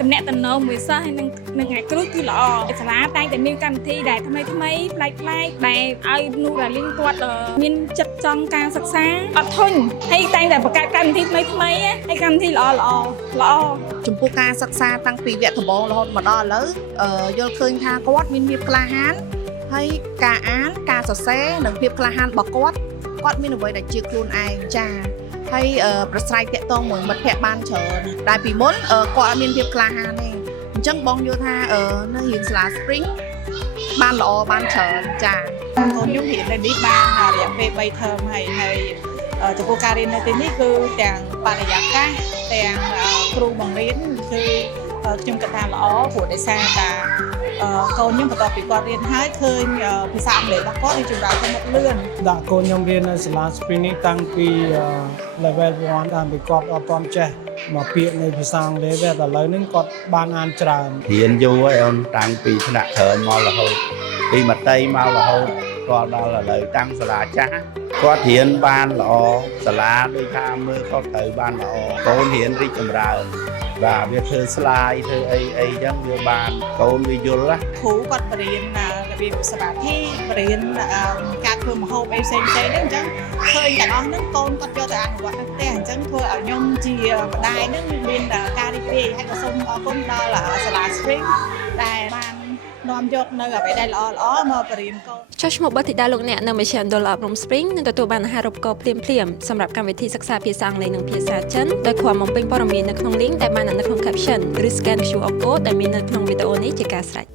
តំណែងតំណងមួយសិស្សហើយនឹងថ្ងៃគ្រូគឺល្អសាលាតែងតែមានកម្មវិធីដែលថ្មីប្លែកដែលឲ្យនូរ៉ាលីងគាត់មានចិត្តចង់ការសិក្សាអត់ធុញហើយតែងតែបង្កើតកម្មវិធីថ្មីហើយកម្មវិធីល្អចំពោះការសិក្សាតាំងពីវគ្គដំបូងរហូតមកដល់ឥឡូវយល់ឃើញថាគាត់មានភាពក្លាហានហើយការអានការសរសេរនិងភាពក្លាហានរបស់គាត់មានអ្វីដែលជាខ្លួនឯងចាហើយប្រស្រ័យតាក់ទងមួយមិត្តភក្តិបានច្រើនតែពីមុនគាត់អត់មានភាពក្លាហានទេអញ្ចឹងបងយល់ថានៅរៀនសាលា Spring បានល្អបានច្រើនចាកូនខ្ញុំរៀននៅនេះបានរយៈពេល3 term ហើយចំពោះការរៀននៅទីនេះគឺទាំងបរិយាកាសទាំងគ្រូបង្រៀនគឺខ្ញុំគិតថាល្អព្រោះដោយសារតាកូនខ្ញុំបន្ទាប់ពីគាត់រៀនហើយឃើញភាសាអង់គ្លេសរបស់គាត់រីកចម្រើនទៅមុខលឿនដាក់កូនខ្ញុំរៀននៅសាលា Spring នេះតាំងពី level 1តាំងពីគាត់អត់ទាន់ចេះមកពាក្យនៃភាសាអង់គ្លេសទេតែឥឡូវនេះគាត់បានអានច្រើនរៀនយូរហើយអូនតាំងពីថ្នាក់ក្រោមមករហូតពីមត្តេយ្យមករហូតគាត់ដល់ឥឡូវតាំងសាលាចាស់គាត់រៀនបានល្អសាលាដូចថាមើលគាត់ទៅបានល្អកូនរៀនរីកចម្រើនបាទវាធ្វើស្លាយធ្វើអីចឹងវាបានកូនវាយល់ណាគ្រូគាត់បរៀនរបៀបសមាធិបរៀនការធ្វើម្ហូបអីផ្សេងហ្នឹងអញ្ចឹងឃើញទាំងអស់ហ្នឹងកូនគាត់យកទៅអនុវត្តនៅផ្ទះអញ្ចឹងធ្វើឲ្យខ្ញុំជាម្ដាយហ្នឹងមានការរីករាយហើយក៏សូមអរគុណដល់សាលា Spring ដែលបាននាំយកនៅអ្វីដែលល្អមកបរៀនកូនចុះឈ្មោះបុត្រធីតាលោកអ្នកនៅមជ្ឈមណ្ឌលអប់រំ Spring នឹងទទួលបានអាហារូបករណ៍ភ្លាមសម្រាប់កម្មវិធីសិក្សាភាសាអង់គ្លេសនិងភាសាចិនដោយគ្រាន់បំពេញព័ត៌មាននៅក្នុង link ដែលបាននៅក្នុង caption ឬ scan QR code ដែលមាននៅក្នុងវីដេអូនេះជាការស្រេច